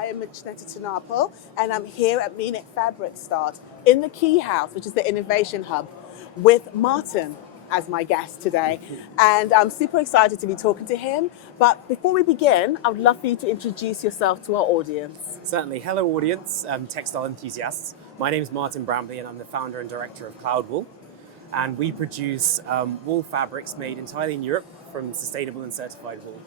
I am Janetta Tinapel, and I'm here at Munich Fabric Start in the Key House, which is the innovation hub, with Martin as my guest today. And I'm super excited to be talking to him. But before we begin, I would love for you to introduce yourself to our audience. Certainly. Hello, audience, textile enthusiasts. My name is Martin Brambley, and I'm the founder and director of Cloudwool. And we produce wool fabrics made entirely in Europe from sustainable and certified wool.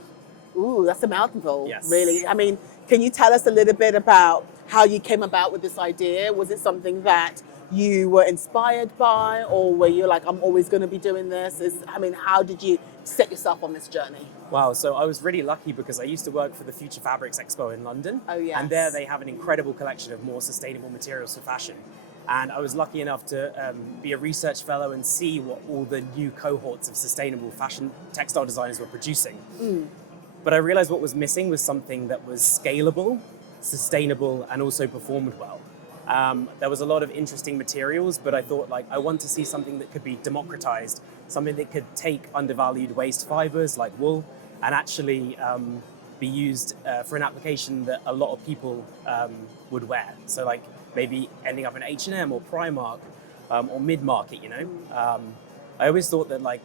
Ooh, that's a mouthful, Yes. really. I mean, can you tell us a little bit about how you came about with this idea? Was it something that you were inspired by, or were you like, I'm always going to be doing this? How did you set yourself on this journey? Wow, so I was really lucky because I used to work for the Future Fabrics Expo in London. Oh, yes. And there they have an incredible collection of more sustainable materials for fashion. And I was lucky enough to be a research fellow and see what all the new cohorts of sustainable fashion textile designers were producing. But I realized what was missing was something that was scalable, sustainable, and also performed well. There was a lot of interesting materials, but I thought I want to see something that could be democratized, something that could take undervalued waste fibers like wool and actually be used for an application that a lot of people would wear. So maybe ending up in H&M or Primark or mid-market, I always thought that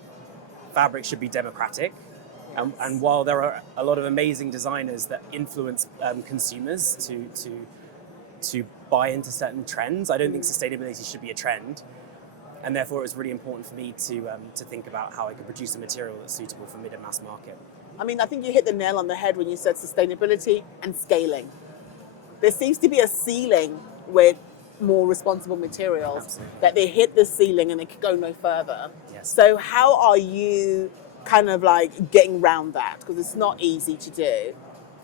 fabric should be democratic. And while there are a lot of amazing designers that influence consumers to buy into certain trends, I don't think sustainability should be a trend. And therefore, it was really important for me to think about how I could produce a material that's suitable for mid and mass market. I mean, I think you hit the nail on the head when you said sustainability and scaling. There seems to be a ceiling with more responsible materials. Absolutely. That they hit the ceiling and they could go no further. Yes. So how are you kind of getting around that? Because it's not easy to do.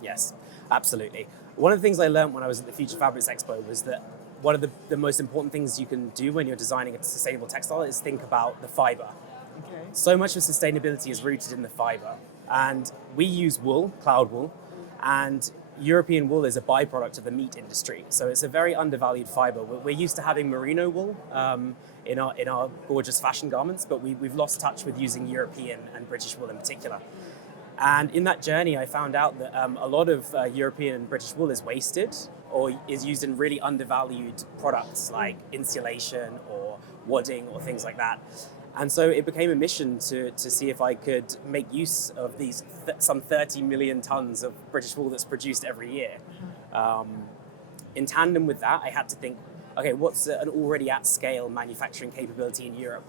Yes, absolutely. One of the things I learned when I was at the Future Fabrics Expo was that one of the most important things you can do when you're designing a sustainable textile is think about the fibre. Okay. So much of sustainability is rooted in the fibre. And we use wool, Cloudwool, and European wool is a byproduct of the meat industry. So it's a very undervalued fibre. We're used to having merino wool in our gorgeous fashion garments, but we've lost touch with using European and British wool in particular. And in that journey, I found out that a lot of European and British wool is wasted or is used in really undervalued products like insulation or wadding or things like that. And so it became a mission to see if I could make use of these some 30 million tons of British wool that's produced every year. In tandem with that, I had to think, okay, what's an already at scale manufacturing capability in Europe?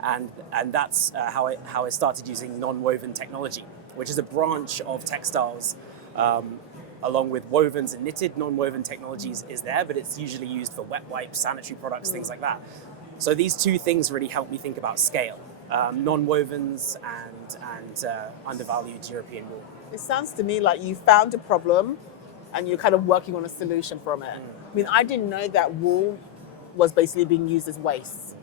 And that's how I started using nonwoven technology, which is a branch of textiles along with wovens and knitted. Nonwoven technologies is there, but it's usually used for wet wipes, sanitary products, things like that. So these two things really helped me think about scale, non-wovens and undervalued European wool. It sounds to me like you found a problem and you're kind of working on a solution from it. I mean, I didn't know that wool was basically being used as waste,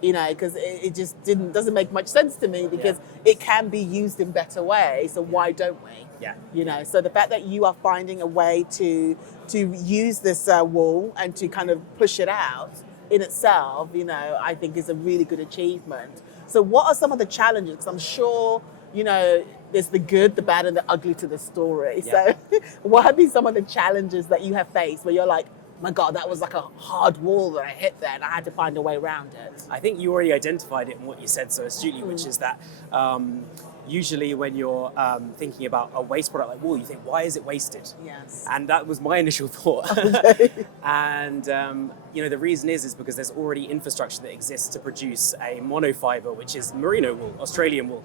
because it just doesn't make much sense to me because it can be used in better ways. So why don't we? Yeah. So the fact that you are finding a way to use this wool and to kind of push it out in itself, I think is a really good achievement. So what are some of the challenges? Because I'm sure, there's the good, the bad, and the ugly to the story. Yeah. So what have been some of the challenges that you have faced where you're like, my God, that was like a hard wall that I hit there and I had to find a way around it? I think you already identified it in what you said so astutely, which is that usually when you're thinking about a waste product like wool, you think, why is it wasted? Yes. And that was my initial thought. Okay. And the reason is because there's already infrastructure that exists to produce a monofiber, which is merino wool, Australian wool.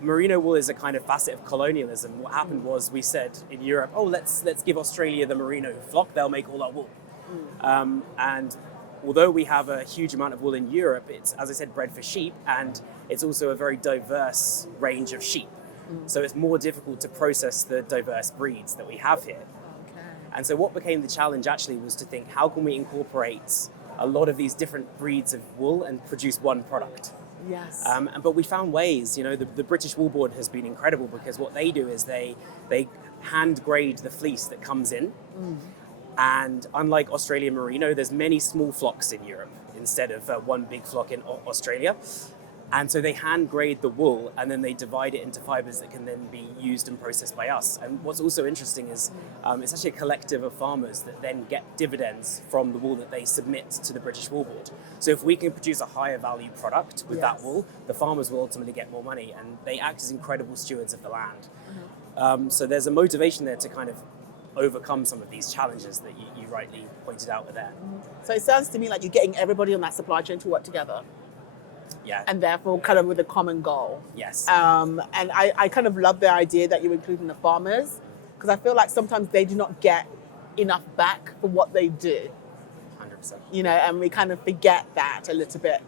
Merino wool is a kind of facet of colonialism. What happened was we said in Europe, let's give Australia the merino flock, they'll make all our wool. And although we have a huge amount of wool in Europe, it's, as I said, bred for sheep, and it's also a very diverse range of sheep. So it's more difficult to process the diverse breeds that we have here. Okay. And so what became the challenge actually was to think, how can we incorporate a lot of these different breeds of wool and produce one product? Yes. But we found ways. The British Wool Board has been incredible because what they do is they hand grade the fleece that comes in. And unlike Australian merino, there's many small flocks in Europe instead of one big flock in Australia. And so they hand grade the wool and then they divide it into fibres that can then be used and processed by us. And what's also interesting is it's actually a collective of farmers that then get dividends from the wool that they submit to the British Wool Board. So if we can produce a higher value product with that wool, the farmers will ultimately get more money, and they act as incredible stewards of the land. So there's a motivation there to kind of overcome some of these challenges that you rightly pointed out were there. So it sounds to me like you're getting everybody on that supply chain to work together. Yeah. And therefore kind of with a common goal. Yes. And I kind of love the idea that you're including the farmers, because I feel like sometimes they do not get enough back for what they do. 100%. You know, and we kind of forget that a little bit.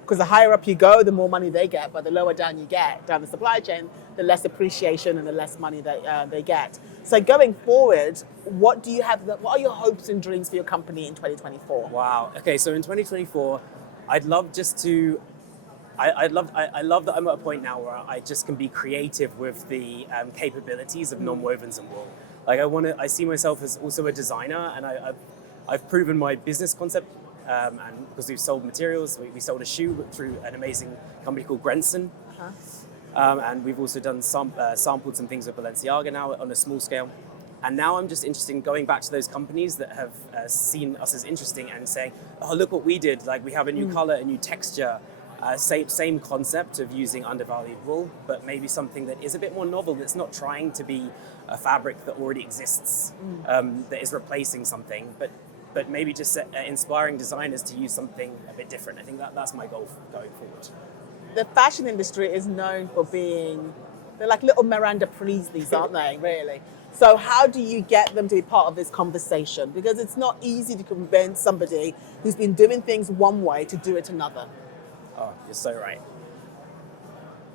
Because the higher up you go, the more money they get, but the lower down you get down the supply chain, the less appreciation and the less money that they get. So going forward, what do you have? What are your hopes and dreams for your company in 2024? Wow. Okay, so in 2024, I'd love just to. I love that I'm at a point now where I just can be creative with the capabilities of nonwovens and wool. Like I see myself as also a designer, and I've proven my business concept. And because we've sold materials, we sold a shoe through an amazing company called Grenson. And we've also done sampled some things with Balenciaga now on a small scale. And now I'm just interested in going back to those companies that have seen us as interesting and saying, oh, look what we did. Like we have a new color, a new texture, same concept of using undervalued wool, but maybe something that is a bit more novel, that's not trying to be a fabric that already exists, that is replacing something, but maybe just inspiring designers to use something a bit different. I think that's my goal going forward. The fashion industry is known for being, they're like little Miranda Priesleys, aren't they, really? So how do you get them to be part of this conversation? Because it's not easy to convince somebody who's been doing things one way to do it another. Oh, you're so right.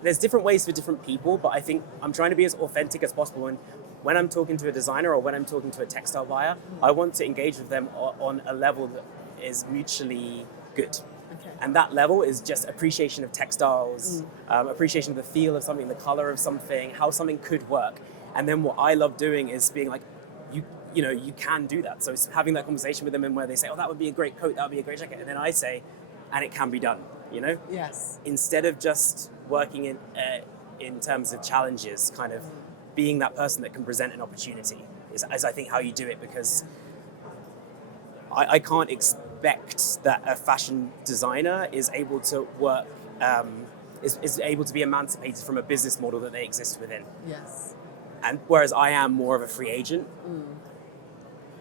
There's different ways for different people, but I think I'm trying to be as authentic as possible. And when I'm talking to a designer or when I'm talking to a textile buyer, I want to engage with them on a level that is mutually good. Okay. And that level is just appreciation of textiles, appreciation of the feel of something, the color of something, how something could work. And then what I love doing is being like, you know, you can do that. So it's having that conversation with them, and where they say, oh, that would be a great coat, that would be a great jacket. And then I say, and it can be done, you know? Yes. Instead of just working in terms of challenges, kind of being that person that can present an opportunity is I think how you do it, because I can't expect that a fashion designer is able to work, is able to be emancipated from a business model that they exist within. Yes. And whereas I am more of a free agent.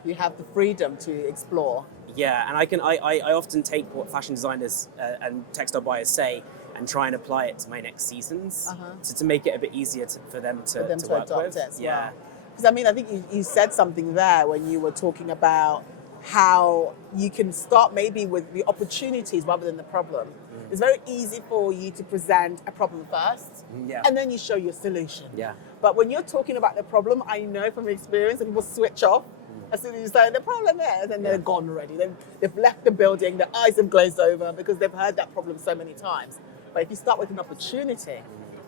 You have the freedom to explore. Yeah, and I often take what fashion designers and textile buyers say and try and apply it to my next seasons to make it a bit easier for them to work adopt with. it as yeah. well. Because I mean, I think you said something there when you were talking about how you can start maybe with the opportunities rather than the problem. It's very easy for you to present a problem first, and then you show your solution. Yeah. But when you're talking about the problem, I know from experience that people switch off as soon as you say the problem is, and they're gone already. They've left the building, their eyes have glazed over because they've heard that problem so many times. But if you start with an opportunity,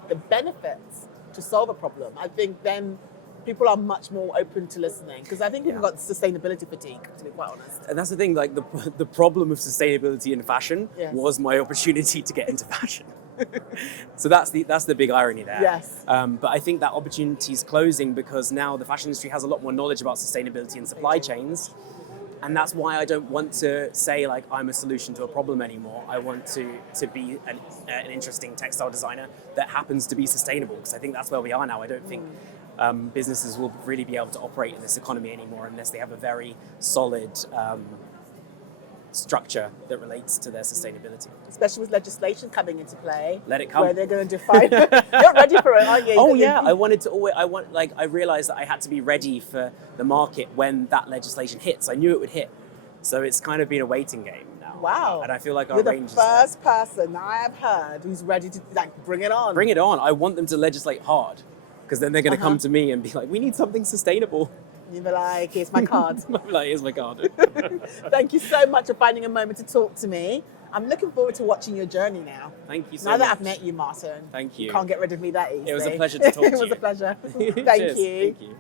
the benefits to solve a problem, I think then people are much more open to listening, because I think we've got sustainability fatigue, to be quite honest. And that's the thing, like the problem of sustainability in fashion was my opportunity to get into fashion. So that's the big irony there. Yes. But I think that opportunity is closing because now the fashion industry has a lot more knowledge about sustainability and supply chains. And that's why I don't want to say like I'm a solution to a problem anymore. I want to be an interesting textile designer that happens to be sustainable, because I think that's where we are now. I don't think businesses will really be able to operate in this economy anymore unless they have a very solid structure that relates to their sustainability. Especially with legislation coming into play. Let it come. Where they're going to define. You're ready for it, aren't you? Oh yeah, I realized that I had to be ready for the market when that legislation hits. I knew it would hit. So it's kind of been a waiting game now. Wow. And I feel like our You're the range is first person I have heard who's ready to bring it on. Bring it on. I want them to legislate hard, because then they're going to come to me and be like, we need something sustainable. You'll be like, here's my card. I'll be like, here's my card. Thank you so much for finding a moment to talk to me. I'm looking forward to watching your journey now. Thank you so much. Now that much. I've met you, Martin. Thank you. Can't get rid of me that easy. It was a pleasure to talk to you. It was a pleasure. Thank Cheers. you. Thank you.